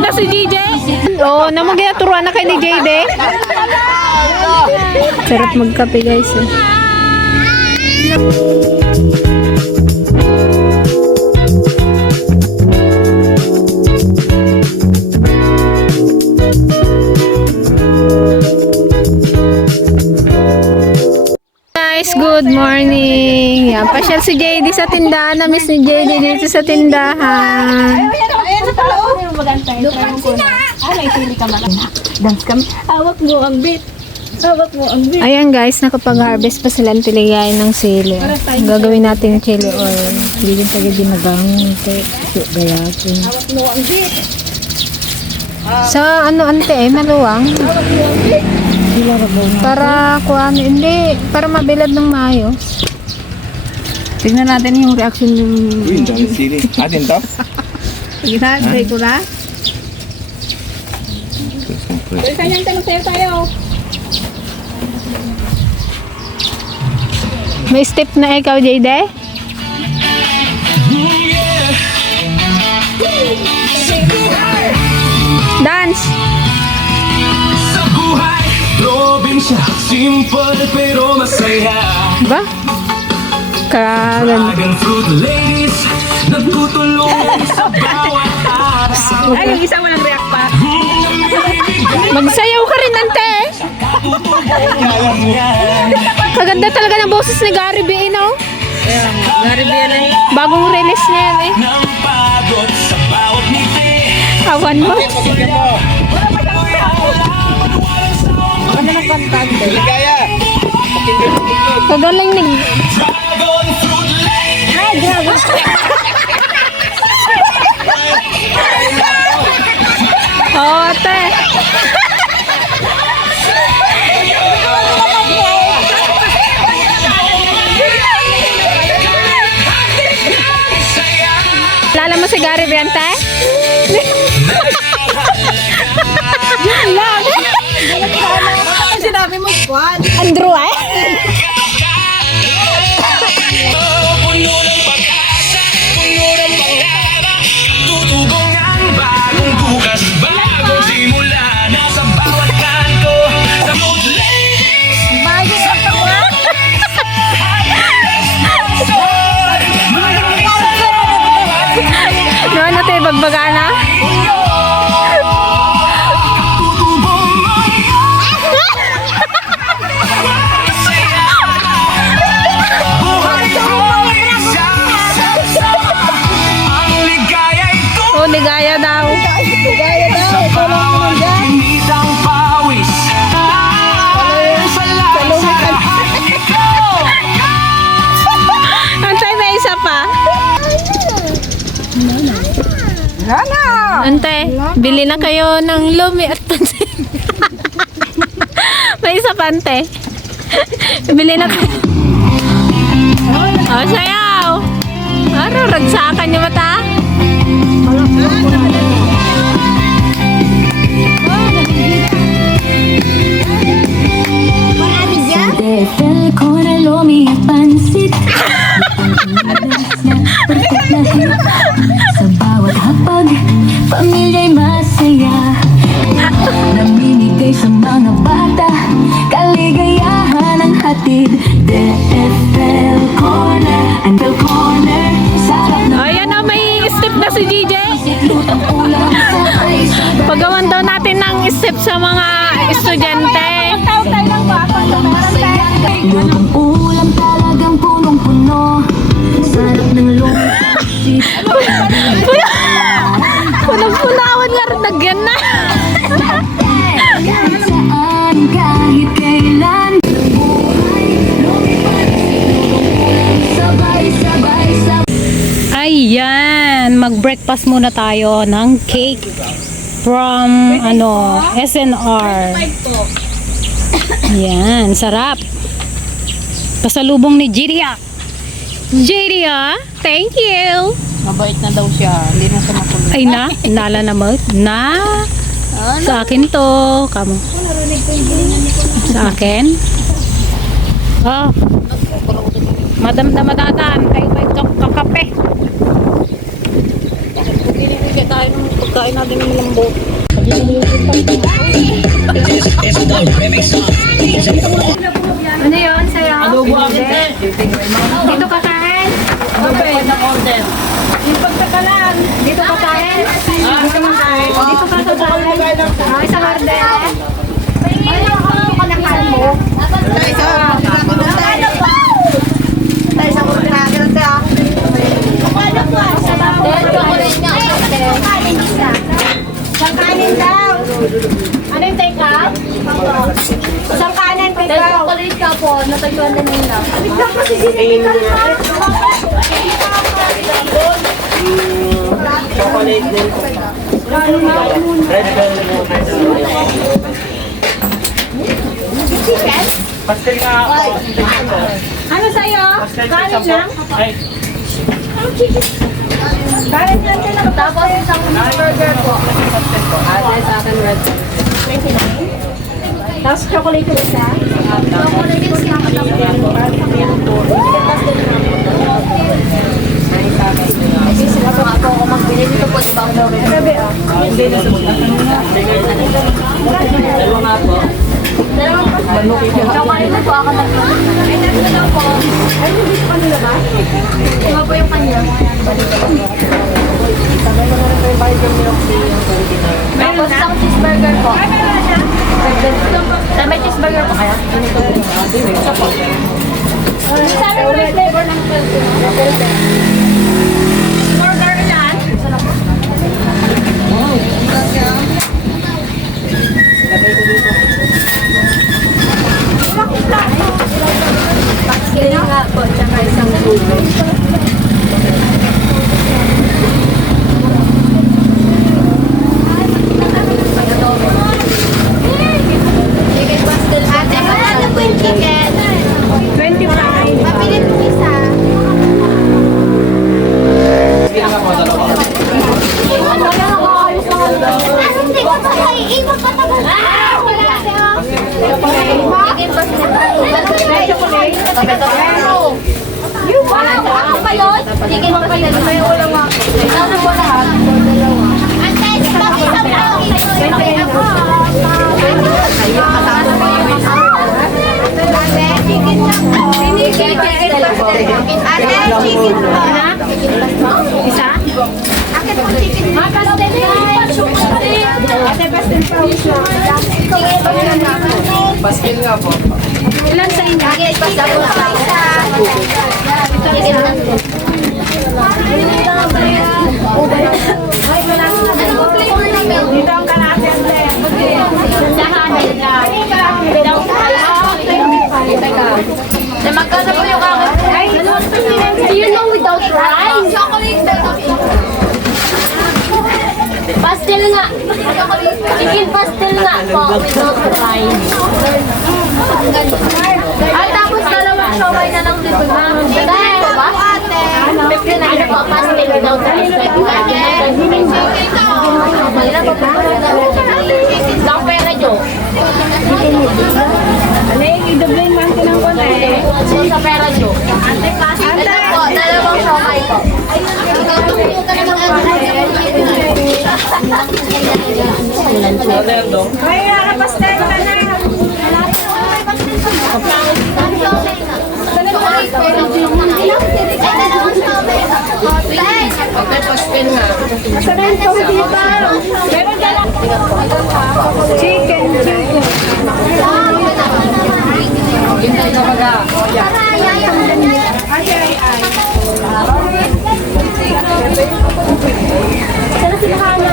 na si JJ. Oo, namang ginaturuan na kay ni JJ. Sarap magkape guys eh. Guys, good morning. Yan, pasyal si JD sa tindahan. Na-miss ni JD dito sa tindahan. Dance kami. Hawak mo ang bit. Hawak mo ang bit. Ayan guys, nakapag-harvest pa sila ng tiligayin ng sili. Gagawin natin yung chili oil. Hindi din tayo ginagang gayatin. Hawak mo ang bit. Sa ano ante eh, maluwang. Hawak mo ang bit. Para kuha, hindi, para mabilad ng maayos. Tignan natin yung reaction ng... Uy, dami sili. Atin to? Sige na, try ko na. Pero kanyang tanong sa'yo tayo. May step na ikaw, JD? Dance! Sa buhay, probinsya, simple pero masaya. Ba? Kaganda. Dragon fruit ladies, nagtutulungan sa bawat araw. Ay, yung isa walang react pa. Magsayaw ka rin, ante! Kaganda talaga ng boses ni Gary B, no? Gary Bian ay. Bagong release niya yan eh. Nang pagod sa bawat ngiti. Awan mo. Ano ng kantante? Ligaya! Kagaling ni... Dragon fruit ladies. Ay, grabe. Oo, ate. Lala mo si Gary B, ante? Yun lang. Sinabi mo squad. Andrew, eh? Puno ng pag-asa, puno ng pangarap. Tutugong ang bagong bukas, bagong simula. Nasa bawat kanto, sa fruit ladies. Bagay sa tawa. No, ano tayo, bagbaga na? Ang ligaya ito. Oo, ligaya daw. Gaya daw. Ikaw lang naman dyan. Initang pawis. Sa lahat ito. Antay, may isa pa. Lana. Ante, bili na kayo ng lumi at pansin. May isa pa, ante. Bili na kayo. Oh, sayaw. Ano, ragsakan yung mata? Defel ko na lumi at pansit. Sa bawat hapag, pamilya'y masaya. Namimigay sa mga bata, kaligayahan ang hatid. DFL Corner, Andel Corner, sarap na Ayan na, may step na si DJ. lutang ulam sabay-sabay. Pagawan daw natin ng step sa mga estudyante. Tayo lang ba? Lutang ulam talagang punong-puno. Sarap ng lumi. Punang-punawan nga rin, nagyan na. Kahit saan, kahit kailan. Sabay-sabay. Ayan, mag-breakfast muna tayo ng cake from SNR. Yan, sarap. Pasalubong ni Jiria. Jiria, thank you. Mabait na daw siya. Hindi na siya makulit. Ay na, nala na mo. Na, sa akin to. Kamo. Sa akin. Oh. Madam na madadaan. Tayo ba yung kakape? Hindi tayo nung pagkain natin ng lambo. Ano yun sa'yo? Adobo ate. Dito ka kain? Adobo ng order. Yung pagkakalan. Dito ka kain? Dito man kain. Dito ka kain? Isang order. Ano yung take out? Isang kanin, take out. Chocolate ka po, natagpuan na nila. Biglang kasi sinigil ka. Chocolate din. Red velvet. Pastel nga ako. Ano sa'yo? Pastel Kanin pizza lang? po. Ay, Kanin lang din ako. Tapos isang burger po. pastel po. Sa akin red. 29. Tapos chocolate yung isa. Chocolate yung isa. Dapat po ako magbili dito po, di ba? Grabe ah. Hindi na sa dalawa nga po. Chocolate na po ako nagbili. Ay, nasa lang po. Ay, hindi pa nila ba? Iba po yung kanya. Tapos isang cheeseburger po. May cheeseburger po kaya? Isa po. Sa amin may flavor ng burger yan. Isa lang po. Pakisili nga po, tsaka isang tubo. Chicken pastel. Ate, magkano po yung chicken? 25. Mapili po isa. Sige nga po, dalawa. Hindi ko pa kayo. Iba pa naman. Wala siya. Chicken pastel. Yung ako pa yun? Chicken pastel. May ulam ako. Ano po lahat? Ante, isang ako. Ate, chicken lang po. Chicken pastel po. Ate, chicken po. Isa? Akin po chicken. Pastel. Ate, pastel po. Chicken pastel naman. Pastel nga po. Ilan sa inyo? Chicken pastel po. Isa. Chicken pastel. Anong flavor ng milk? Dito ang kalatin. Magkano po yung akin? Do you know without rice? Chocolate pastel nga. Chicken pastel nga po without rice. At tapos dalawang siomay na lang dito. Dahil po ba? Ano po, pastel without rice. Lang pera nyo. Ano yung i-doubling man ko ng konti? So, sa pera nyo. Ito po, dalawang siomay po. Ano yan dong? Ay, pastel ka na. Sabihin ko dito. Meron dala. Chicken. Yung tayo mga. Sana sila kanya.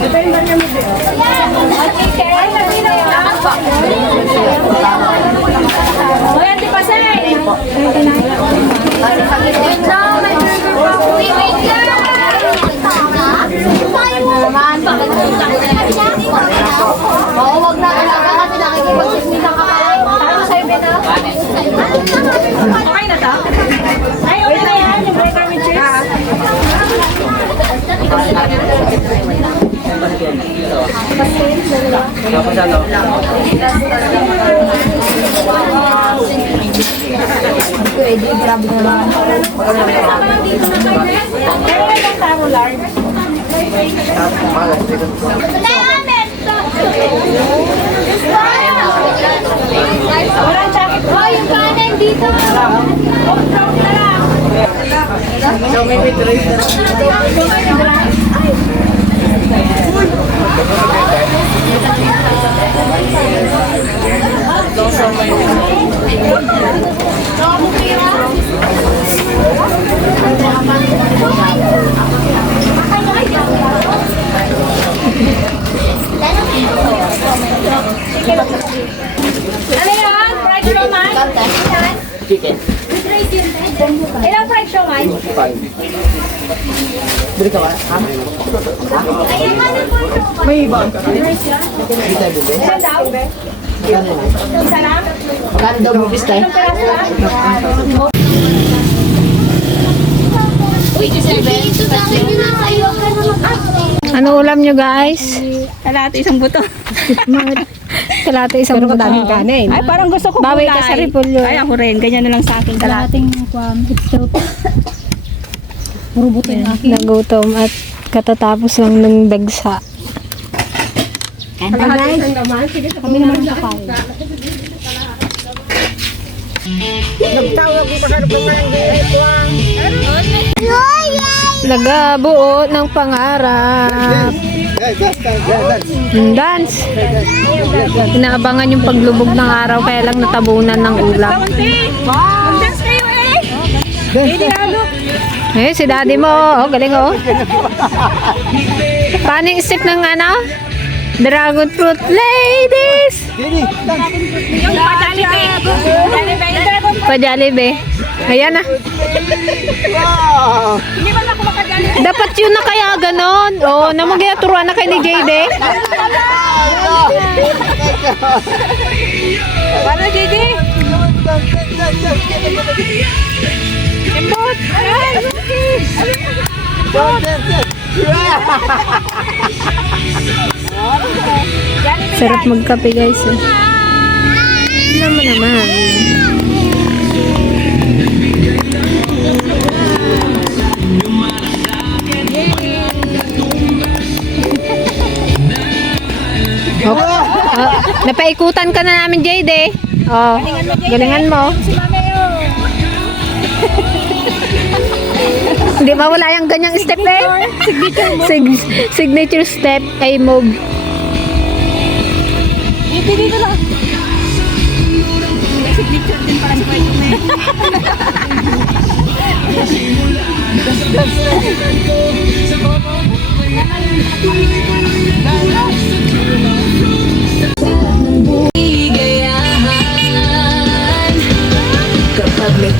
Wait lang, may burger pa. Wait lang! Tayo mo naman, bakit utang na? Oo, wag na talaga kasi nakikipag-sismitan ka pa. Tayo sa'yo, Bena. Okay na to? Ay, okay na yan. Yung burger with cheese. Tapos ano? Walang jacket. Oh, yung kanan dito. Off-road na lang. Ano yan? Fried siomai? Chicken. Ilang fried siomai? Bili ka ba? Ha? Ayun nga din po yung siomai. May iba. Ilan daw? Isa lang? Magkano daw movies tayo? Ilang peraso lang? Uy, dito sa akin yun na kayo. Ano ulam nyo guys? Kalahati isang buto. Kalata isang buto. Daming kanin. Ay, parang gusto ko Bawi kulay. ka sa repolyo. Ay, ako rin. Ganyan na lang sa akin. Kalahati. Puro buto yung akin. Nagutom at katatapos lang ng dagsa. Nagabuo ng pangarap. Dance. Inaabangan yung paglubog ng araw kaya lang natabunan ng ulap. Mag-dance kayo eh. Si daddy mo, oh, galing oh. Paano yung step ng ano? Dragon fruit ladies. Yung pa-Jollibee. Jollibee. Yung Dragon Fruit. Pa-Jollibee. Ayan na. Hindi ba ako maka-Jollibee? Dapat yun na kaya ganon. Oh, na magyaturuan na kay ni JD. Paano, JD? Embot. Sarap magkape guys. Eh. Naman naman. Oh, napaikutan ka na namin, JD. Oh, galingan mo. Hindi ba wala yung ganyang step eh? Signature step ay move. Hindi dito lang. May signature din para sa kwento mo eh. Kapag may